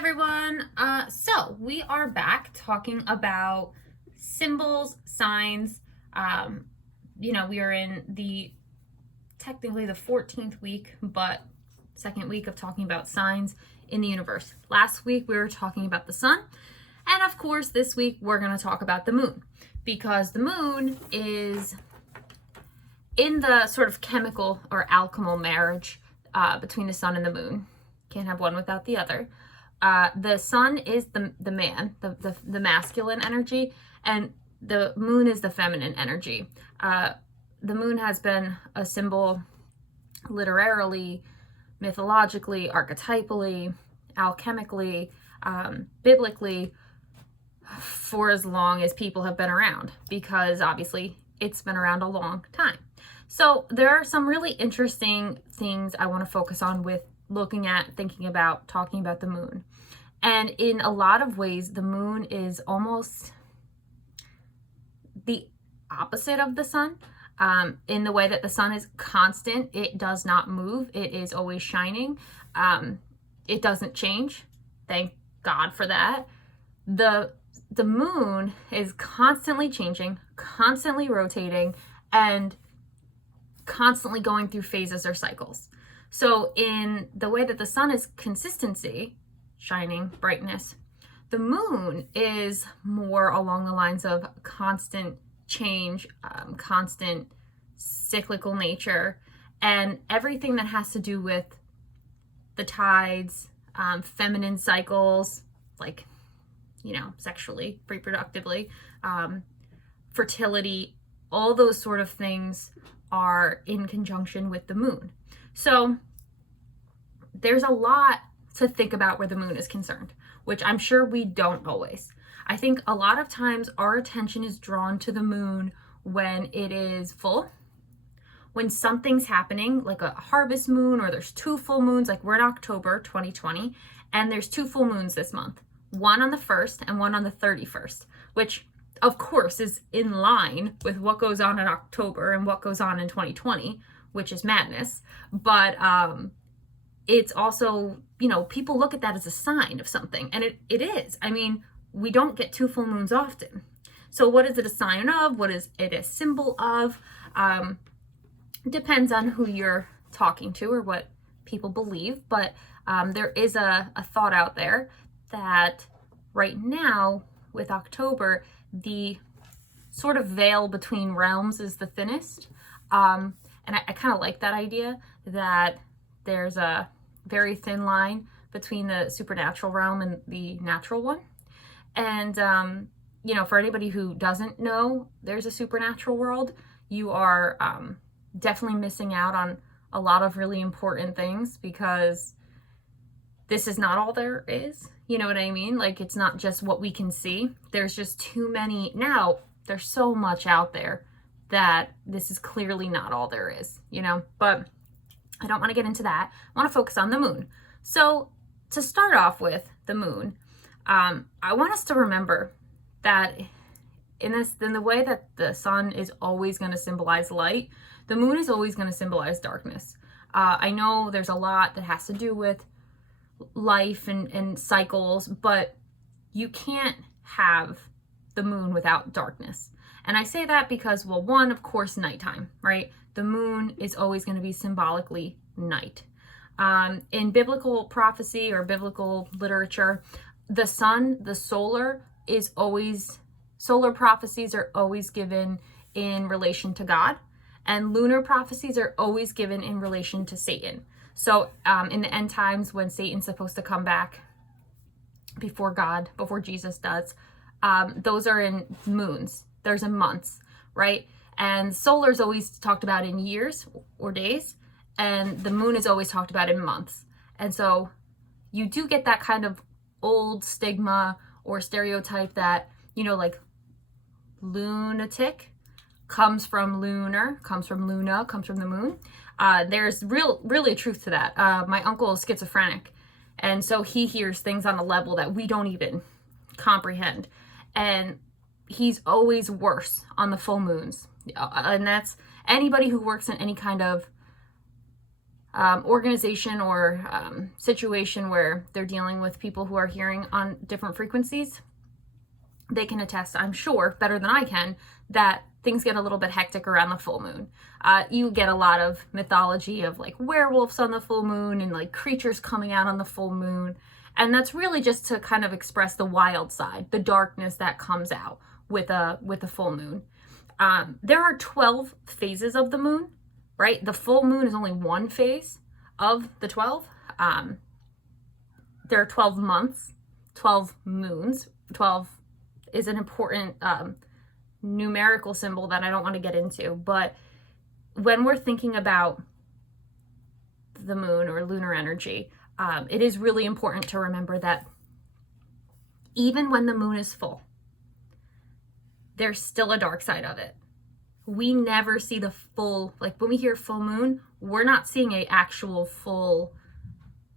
Everyone. So we are back talking about symbols, signs. We are in technically the 14th week, but second week of talking about signs in the universe. Last week we were talking about the sun, and of course this week we're going to talk about the moon, because the moon is in the sort of chemical or alchemical marriage between the sun and the moon. Can't have one without the other. The sun is the man, the masculine energy, and the moon is the feminine energy. The moon has been a symbol literarily, mythologically, archetypally, alchemically, biblically, for as long as people have been around, because obviously it's been around a long time. So there are some really interesting things I want to focus on with looking at, thinking about, talking about the moon. And in a lot of ways, the moon is almost the opposite of the sun, in the way that the sun is constant. It does not move. It is always shining. It doesn't change. Thank God for that. The moon is constantly changing, constantly rotating, and constantly going through phases or cycles. So in the way that the sun is consistency, shining, brightness, the moon is more along the lines of constant change, constant cyclical nature, and everything that has to do with the tides, feminine cycles, like, sexually, reproductively, fertility, all those sort of things are in conjunction with the moon. So there's a lot to think about where the moon is concerned, which I'm sure we don't always. I think a lot of times our attention is drawn to the moon when it is full, when something's happening, like a harvest moon, or there's two full moons, like we're in October 2020, and there's two full moons this month, one on the 1st and one on the 31st, which of course is in line with what goes on in October and what goes on in 2020, which is madness. But it's also, people look at that as a sign of something, and it is. I mean, we don't get two full moons often. So what is it a sign of? What is it a symbol of? Depends on who you're talking to or what people believe. But there is a thought out there that right now with October, the sort of veil between realms is the thinnest. And I kind of like that idea, that there's a very thin line between the supernatural realm and the natural one. And, for anybody who doesn't know there's a supernatural world, you are definitely missing out on a lot of really important things, because this is not all there is. You know what I mean? Like, it's not just what we can see. There's just too many. Now, there's so much out there that this is clearly not all there is, But I don't want to get into that. I want to focus on the moon. So to start off with the moon, I want us to remember that in the way that the sun is always going to symbolize light, the moon is always going to symbolize darkness. I know there's a lot that has to do with life and cycles, but you can't have the moon without darkness. And I say that because, well, one, of course, nighttime, right? The moon is always going to be symbolically night. In biblical prophecy or biblical literature, the sun, the solar prophecies are always given in relation to God, and lunar prophecies are always given in relation to Satan. So in the end times, when Satan's supposed to come back before God, before Jesus does, those are in moons. There's in months, right? And solar is always talked about in years or days, and the moon is always talked about in months. And so you do get that kind of old stigma or stereotype that, like lunatic comes from lunar, comes from luna, comes from the moon. There's really truth to that. My uncle is schizophrenic, and so he hears things on a level that we don't even comprehend. And he's always worse on the full moons. And that's anybody who works in any kind of organization or situation where they're dealing with people who are hearing on different frequencies, they can attest, I'm sure, better than I can, that things get a little bit hectic around the full moon. You get a lot of mythology of like werewolves on the full moon and like creatures coming out on the full moon. And that's really just to kind of express the wild side, the darkness that comes out with a full moon. There are 12 phases of the moon, right? The full moon is only one phase of the 12. There are 12 months, 12 moons. 12 is an important numerical symbol that I don't want to get into. But when we're thinking about the moon or lunar energy, it is really important to remember that even when the moon is full, there's still a dark side of it. We never see the full, like when we hear full moon, we're not seeing an actual full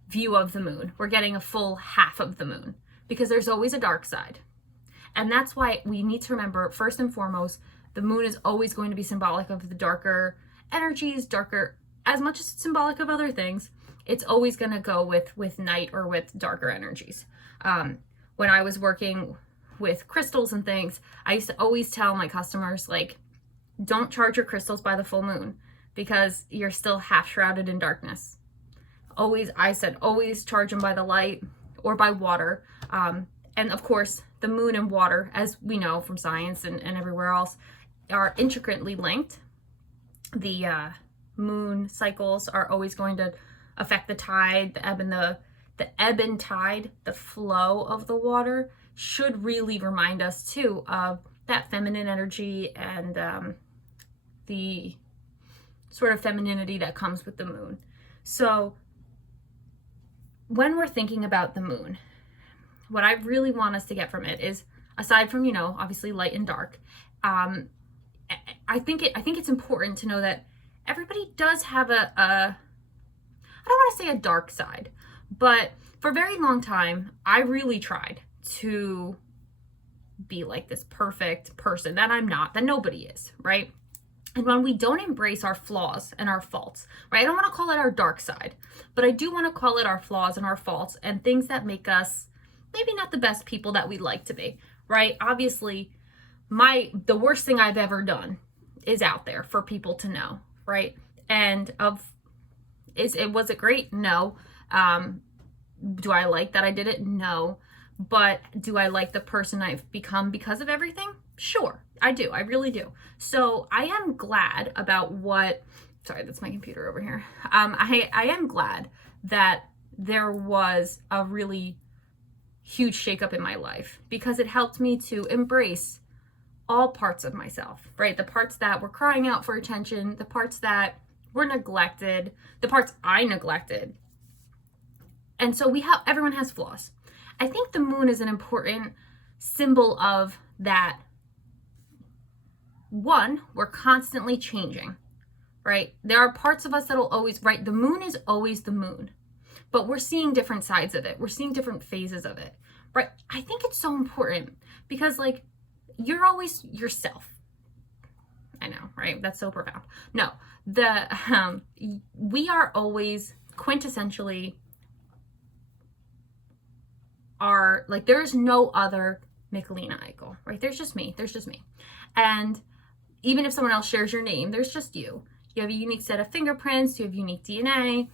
view of the moon. We're getting a full half of the moon because there's always a dark side. And that's why we need to remember, first and foremost, the moon is always going to be symbolic of the darker energies, darker, as much as it's symbolic of other things, it's always going to go with night or with darker energies. When I was working with crystals and things, I used to always tell my customers, like, don't charge your crystals by the full moon because you're still half shrouded in darkness. I said, always charge them by the light or by water. And of course, the moon and water, as we know from science and everywhere else, are intricately linked. The moon cycles are always going to affect the tide, the ebb and tide, the flow of the water should really remind us too of that feminine energy and the sort of femininity that comes with the moon. So when we're thinking about the moon, what I really want us to get from it is, aside from, obviously light and dark, I think it's important to know that everybody does have I don't want to say a dark side, but for a very long time, I really tried to be like this perfect person that I'm not, that nobody is, right? And when we don't embrace our flaws and our faults, right? I don't want to call it our dark side, but I do want to call it our flaws and our faults and things that make us maybe not the best people that we'd like to be, right? Obviously, the worst thing I've ever done is out there for people to know, right? And was it great? No. Do I like that I did it? No. But do I like the person I've become because of everything? Sure, I do. I really do. So I am glad about sorry, that's my computer over here. I am glad that there was a really huge shakeup in my life because it helped me to embrace all parts of myself, right? The parts that were crying out for attention, the parts that were neglected, the parts I neglected. And so everyone has flaws. I think the moon is an important symbol of that. One, we're constantly changing, right? There are parts of us that'll always, right? The moon is always the moon, but we're seeing different sides of it. We're seeing different phases of it, right? I think it's so important because, like, you're always yourself. I know, right? That's so profound. No, we are always quintessentially there is no other Michalina Eichel, right? There's just me. And even if someone else shares your name, there's just you. You have a unique set of fingerprints, you have unique DNA.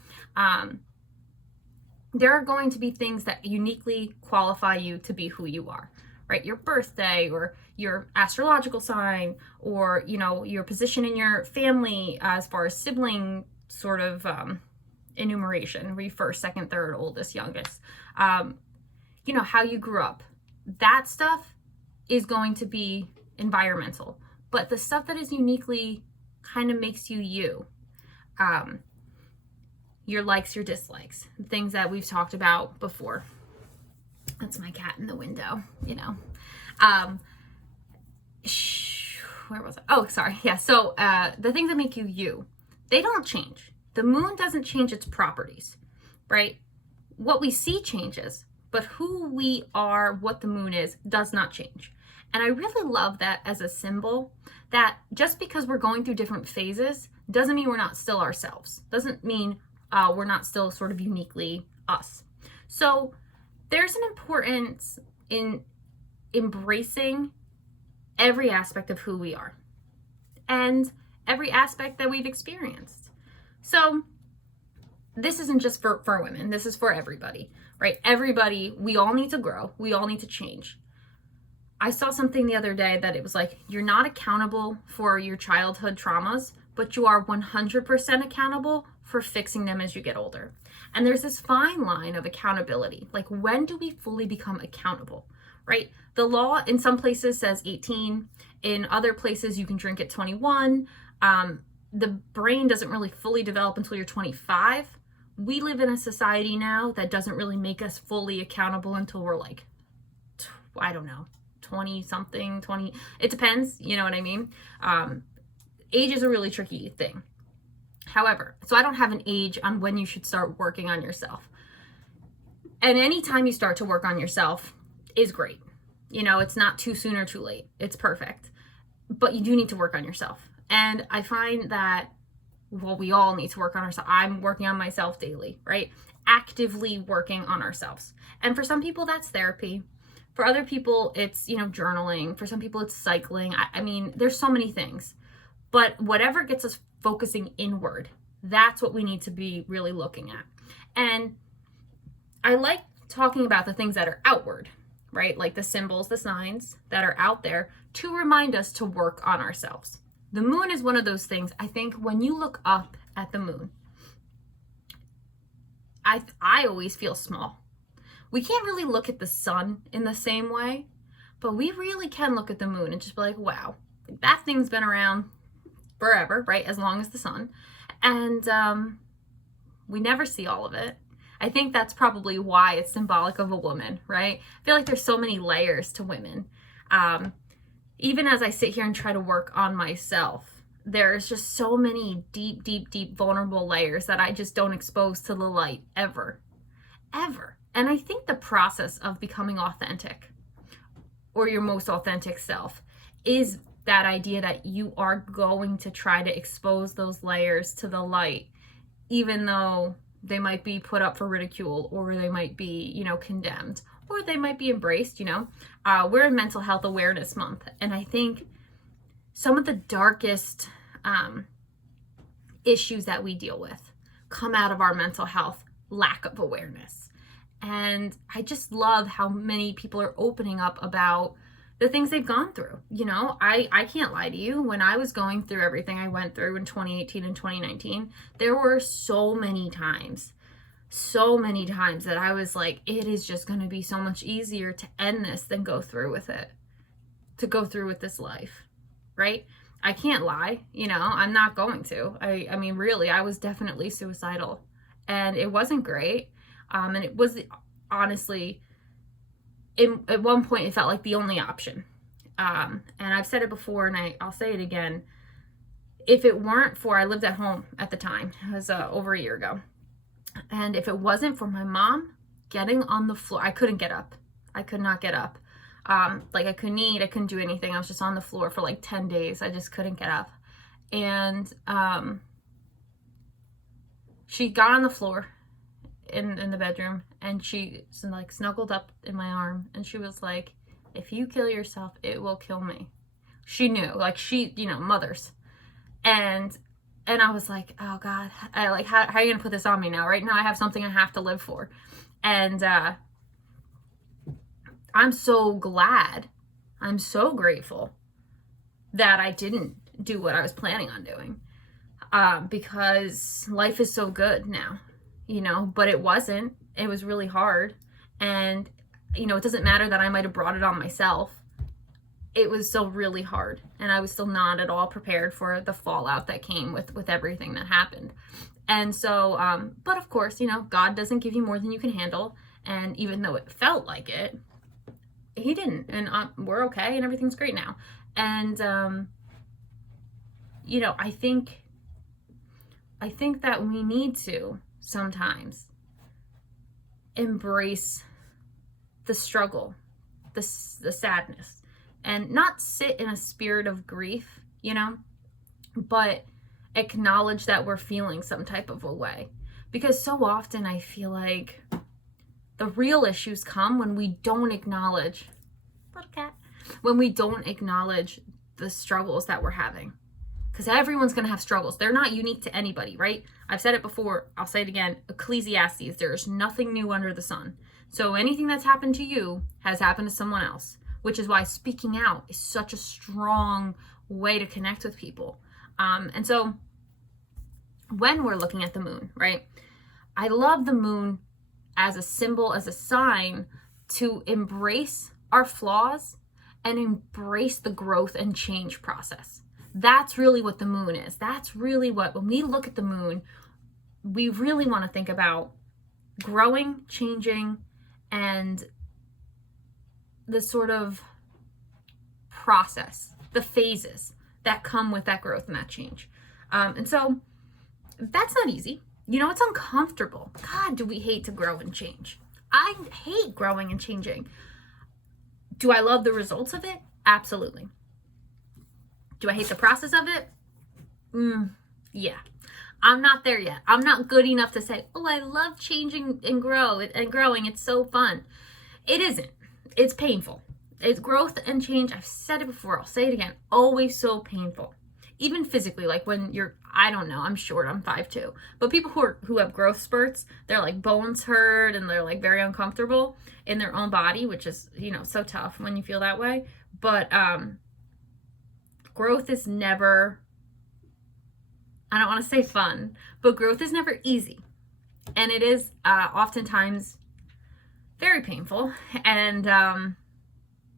There are going to be things that uniquely qualify you to be who you are, right? Your birthday or your astrological sign or, your position in your family as far as sibling sort of enumeration, were you first, second, third, oldest, youngest. How you grew up. That stuff is going to be environmental. But the stuff that is uniquely kind of makes you you, your likes, your dislikes, things that we've talked about before. That's my cat in the window, Where was I? Oh, sorry. Yeah. So the things that make you you, they don't change. The moon doesn't change its properties, right? What we see changes, but who we are, what the moon is, does not change. And I really love that as a symbol, that just because we're going through different phases doesn't mean we're not still ourselves. Doesn't mean we're not still sort of uniquely us. So there's an importance in embracing every aspect of who we are and every aspect that we've experienced. So this isn't just for women, this is for everybody, right? Everybody, we all need to grow, we all need to change. I saw something the other day that it was like, you're not accountable for your childhood traumas, but you are 100% accountable for fixing them as you get older. And there's this fine line of accountability. Like, when do we fully become accountable, right? The law in some places says 18. In other places, you can drink at 21. The brain doesn't really fully develop until you're 25. We live in a society now that doesn't really make us fully accountable until we're like, I don't know, 20 something, 20. It depends, you know what I mean? Age is a really tricky thing. However, so I don't have an age on when you should start working on yourself. And anytime you start to work on yourself is great. You know, it's not too soon or too late. It's perfect. But you do need to work on yourself. And I find that, well, we all need to work on ourselves. I'm working on myself daily, right? Actively working on ourselves. And for some people, that's therapy. For other people, it's, you know, journaling. For some people, it's cycling. I mean, there's so many things. But whatever gets us focusing inward, that's what we need to be really looking at. And I like talking about the things that are outward, right? Like the symbols, the signs that are out there to remind us to work on ourselves. The moon is one of those things. I think when you look up at the moon, I always feel small. We can't really look at the sun in the same way, but we really can look at the moon and just be like, wow, that thing's been around forever, right? As long as the sun. And we never see all of it. I think that's probably why it's symbolic of a woman, right? I feel like there's so many layers to women. Even as I sit here and try to work on myself, there's just so many deep, deep, deep vulnerable layers that I just don't expose to the light ever. And I think the process of becoming authentic, or your most authentic self, is that idea that you are going to try to expose those layers to the light, even though they might be put up for ridicule, or they might be, you know, condemned, or they might be embraced, you know. We're in Mental Health Awareness Month, and I think some of the darkest issues that we deal with come out of our mental health lack of awareness. And I just love how many people are opening up about the things they've gone through. You know, I can't lie to you. When I was going through everything I went through in 2018 and 2019, there were so many times that I was like, it is just going to be so much easier to end this than go through with it, to go through with this life, right? I can't lie, you know, I'm not going to. I mean, really, I was definitely suicidal, and it wasn't great. And it was honestly, at one point, it felt like the only option. And I've said it before, and I'll say it again. If it weren't for, I lived at home at the time. It was over a year ago. And if it wasn't for my mom getting on the floor, I couldn't get up. I could not get up. Like, I couldn't eat. I couldn't do anything. I was just on the floor for like 10 days. I just couldn't get up. And she got on the floor in the bedroom, and she like snuggled up in my arm, and she was like, if you kill yourself, it will kill me. She knew, like, she, you know, mothers. And I was like, oh God, how are you gonna put this on me now? Right now I have something I have to live for. And I'm so glad, I'm so grateful that I didn't do what I was planning on doing, because life is so good now, you know. But it wasn't. It was really hard. And, you know, it doesn't matter that I might have brought it on myself. It was still really hard, and I was still not at all prepared for the fallout that came with everything that happened. And so, but of course, you know, God doesn't give you more than you can handle. And even though it felt like it, he didn't. And we're okay, and everything's great now. And, you know, I think that we need to sometimes embrace the struggle, the sadness, and not sit in a spirit of grief, you know, but acknowledge that we're feeling some type of a way. Because so often I feel like the real issues come when we don't acknowledge, little cat, when we don't acknowledge the struggles that we're having. Because everyone's going to have struggles. They're not unique to anybody, right? I've said it before. I'll say it again. Ecclesiastes, there's nothing new under the sun. So anything that's happened to you has happened to someone else, which is why speaking out is such a strong way to connect with people. And so when we're looking at the moon, right? I love the moon as a symbol, as a sign to embrace our flaws and embrace the growth and change process. That's really what the moon is. That's really what, when we look at the moon, we really want to think about growing, changing, and the sort of process, the phases that come with that growth and that change. And so that's not easy. It's uncomfortable. God, do we hate to grow and change? I hate growing and changing. Do I love the results of it? Absolutely. Do I hate the process of it? Yeah. I'm not there yet. I'm not good enough to say, oh, I love changing and growing. It's so fun. It isn't. It's painful. It's growth and change. I've said it before. I'll say it again. Always so painful. Even physically, like when you're, I don't know, I'm short, I'm 5'2". But people who have growth spurts, their like bones hurt and they're like very uncomfortable in their own body, which is, so tough when you feel that way. But growth is never, I don't want to say fun, but growth is never easy. And it is oftentimes very painful and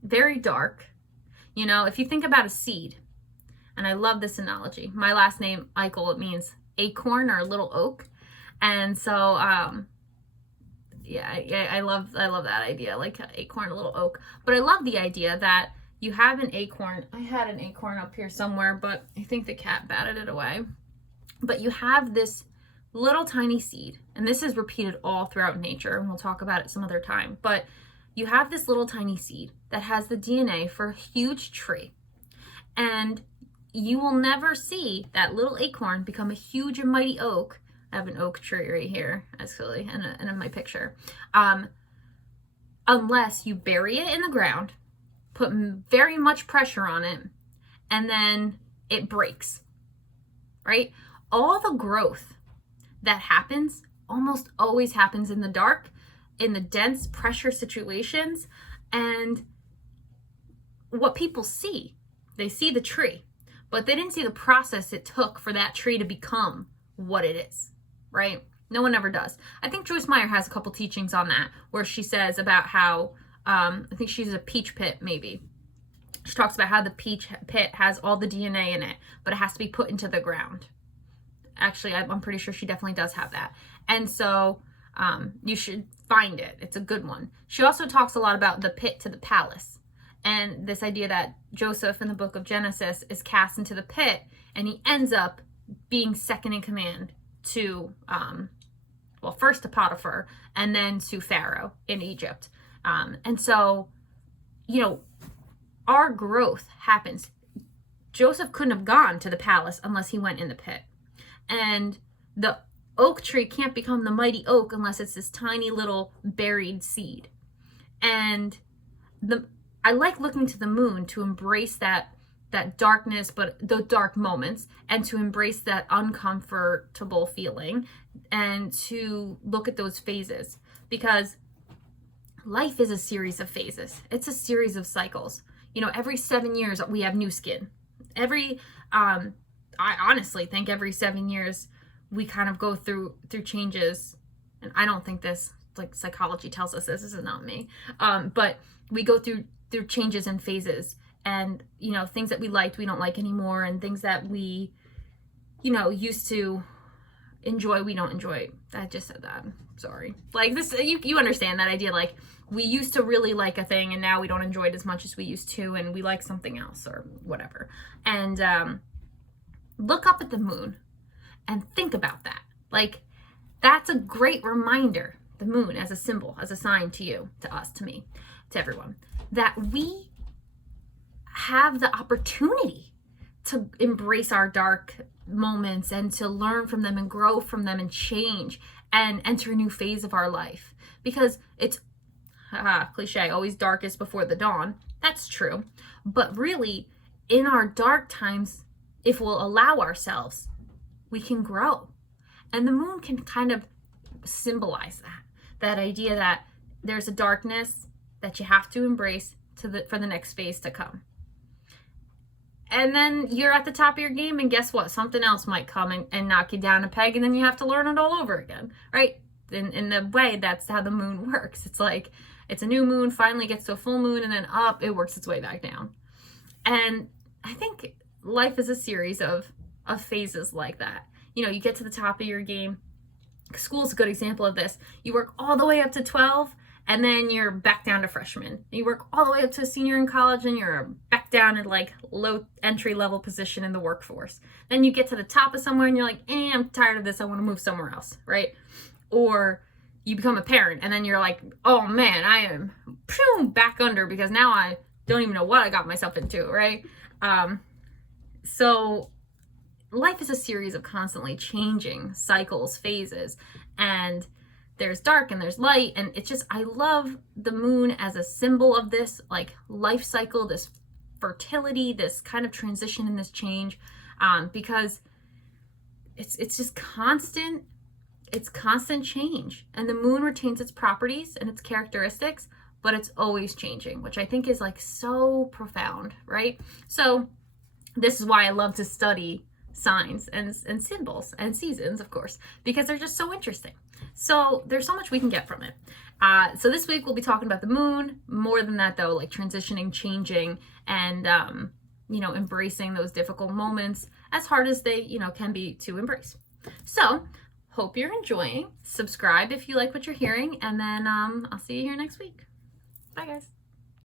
very dark. If you think about a seed, and I love this analogy. My last name, Eichel, it means acorn or little oak. And so, I love that idea, like acorn, a little oak. But I love the idea that you have an acorn. I had an acorn up here somewhere, but I think the cat batted it away. But you have this little tiny seed, and this is repeated all throughout nature, and we'll talk about it some other time. But you have this little tiny seed that has the DNA for a huge tree. And you will never see that little acorn become a huge and mighty oak. I have an oak tree right here, actually, and in my picture. Unless you bury it in the ground, put very much pressure on it, and then it breaks, right? All the growth that happens almost always happens in the dark, in the dense pressure situations. And what people see, they see the tree, but they didn't see the process it took for that tree to become what it is, right? No one ever does. I think Joyce Meyer has a couple teachings on that, where she says about how, I think she's a peach pit maybe. She talks about how the peach pit has all the DNA in it, but it has to be put into the ground. Actually, I'm pretty sure she definitely does have that. And so you should find it. It's a good one. She also talks a lot about the pit to the palace. And this idea that Joseph in the book of Genesis is cast into the pit, and he ends up being second in command to, first to Potiphar, and then to Pharaoh in Egypt. And so, our growth happens. Joseph couldn't have gone to the palace unless he went in the pit. And the oak tree can't become the mighty oak unless it's this tiny little buried seed. And I like looking to the moon to embrace that darkness, but the dark moments, and to embrace that uncomfortable feeling, and to look at those phases, because life is a series of phases. It's a series of cycles. Every 7 years we have new skin. I honestly think every 7 years we kind of go through changes, and I don't think this, like, psychology tells us this is not me, but we go through changes and phases, and things that we liked we don't like anymore, and things that we used to enjoy we don't enjoy. I just said that, sorry. Like this, you understand that idea, like we used to really like a thing and now we don't enjoy it as much as we used to, and we like something else or whatever. And look up at the moon and think about that. Like, that's a great reminder, the moon as a symbol, as a sign to you, to us, to me, to everyone, that we have the opportunity to embrace our dark moments and to learn from them and grow from them and change and enter a new phase of our life. Because it's, cliche, always darkest before the dawn. That's true. But really, in our dark times, if we'll allow ourselves, we can grow. And the moon can kind of symbolize that idea that there's a darkness that you have to embrace for the next phase to come. And then you're at the top of your game, and guess what? Something else might come and knock you down a peg, and then you have to learn it all over again, right? In the way, that's how the moon works. It's like, it's a new moon, finally gets to a full moon, and then up, it works its way back down. And I think life is a series of phases like that. You know, you get to the top of your game. School's a good example of this. You work all the way up to 12, and then you're back down to freshman. You work all the way up to a senior in college, and you're back down at like low entry level position in the workforce. Then you get to the top of somewhere, and you're like, I'm tired of this. I want to move somewhere else, right? Or you become a parent, and then you're like, oh man, I am back under, because now I don't even know what I got myself into, right? So life is a series of constantly changing cycles, phases, and there's dark and there's light, and it's just, I love the moon as a symbol of this like life cycle, this fertility, this kind of transition and this change, because it's just constant. It's constant change, and the moon retains its properties and its characteristics, but it's always changing, which I think is like so profound, right? So this is why I love to study signs and symbols and seasons, of course, because they're just so interesting. So there's so much we can get from it. So this week we'll be talking about the moon. More than that, though, like transitioning, changing, and embracing those difficult moments, as hard as they can be to embrace. So hope you're enjoying. Subscribe if you like what you're hearing, and then I'll see you here next week. Bye, guys.